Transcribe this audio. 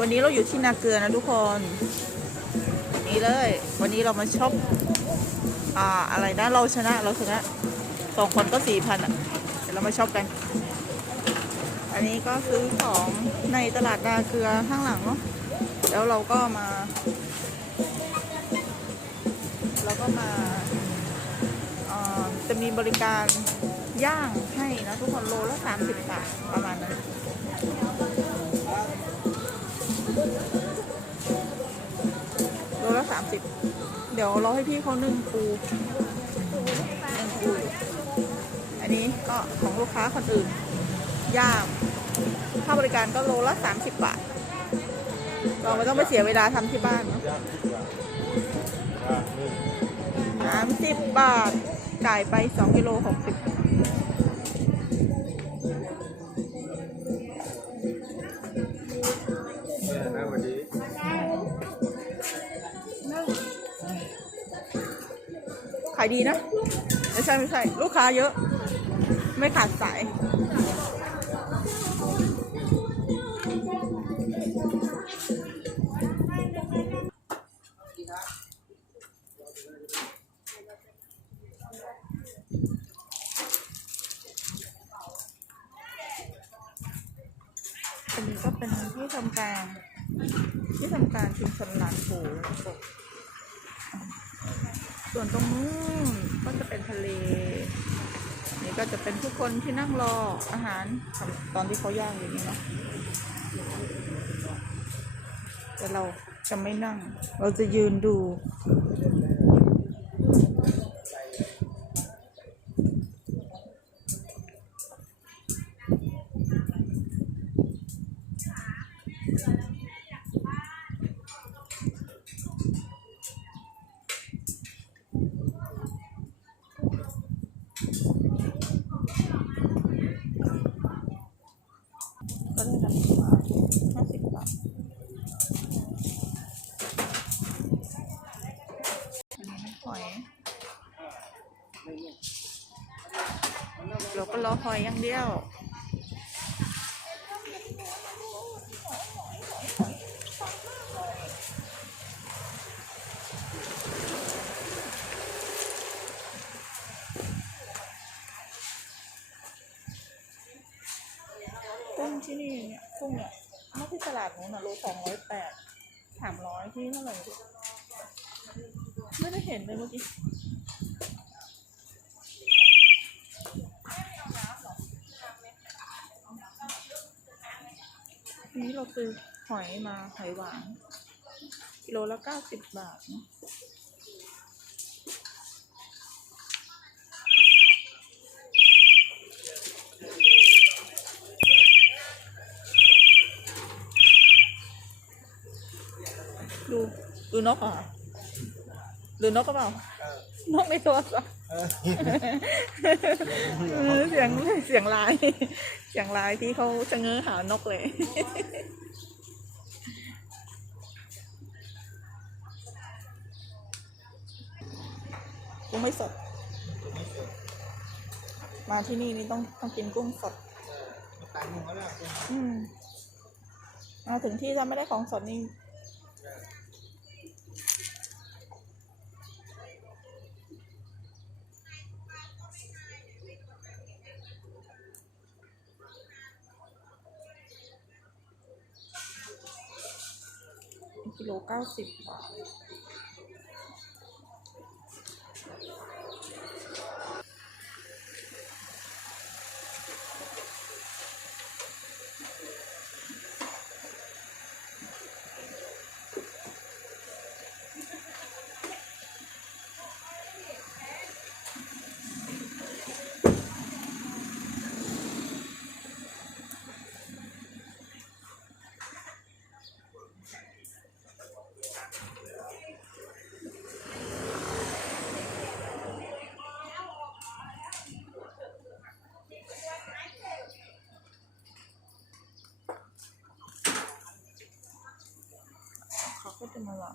วันนี้เราอยู่ที่นาเกลือนะทุกคนนี่เลย วันนี้เรามาช็อปอ่าอะไรนะเราชนะเราชนะสองคนก็สี่พันอะเดี๋ยวเรามาช็อปกัน อันนี้ก็ซื้อของในตลาดนาเกลือข้างหลังเนาะแล้วเราก็มาเราก็มาจะมีบริการย่างให้นะทุกคนโลละ30 บาทประมาณนั้น โลละสามสิบเดี๋ยวเราให้พี่เขานึ่งปูนึ่งปู อันนี้ก็ของลูกค้าคนอื่น ย่างค่าบริการก็โลละสามสิบบาท เราไม่ต้องไปเสียเวลาทำที่บ้านเนาะสามสิบบาท จ่ายไปสองกิโลหกสิบายดีนะ ไม่ใช่ไม่ใช่ ลูกค้าเยอะ ไม่ขาดสาย อันนี้ก็เป็นที่ทำการ ที่ทำการชุมชนหลานโผนะครับ ส่วนตรงนู้นก็จะเป็นทะเล นี่ก็จะเป็นผู้คนที่นั่งรออาหารตอนที่เขาย่างอย่างนี้เนาะแต่เราจะไม่นั่ง เราจะยืนดู ก็ได้ราคาห้าสิบบาทอันนี้น้ำหอย เราก็รอหอยอย่างเดียวกุ้งที่นี่เนี่ยกุ้งเนี่ยเมื่อที่ตลาดนู้นนะโลสองร้อยแปดสามร้อยที่เท่าไหร่ไม่ได้เห็นเลยเมื่อกี้ นี้เราซื้อหอยมาหอยหวานกิโลละเก้าสิบบาทดูดูนกอะ หรอะดูนกก็เปล่านกในตัวเหรอเออเสียงเสียงลายเสียงลายที่เขาจะเง้อหานกเลยกุ้งไม่สด มาที่นี่นี่ต้องต้องกินกุ้งสดอืมมาถึงที่ถ้าไม่ได้ของสดนี่ กิโลเก้าสิบ บาท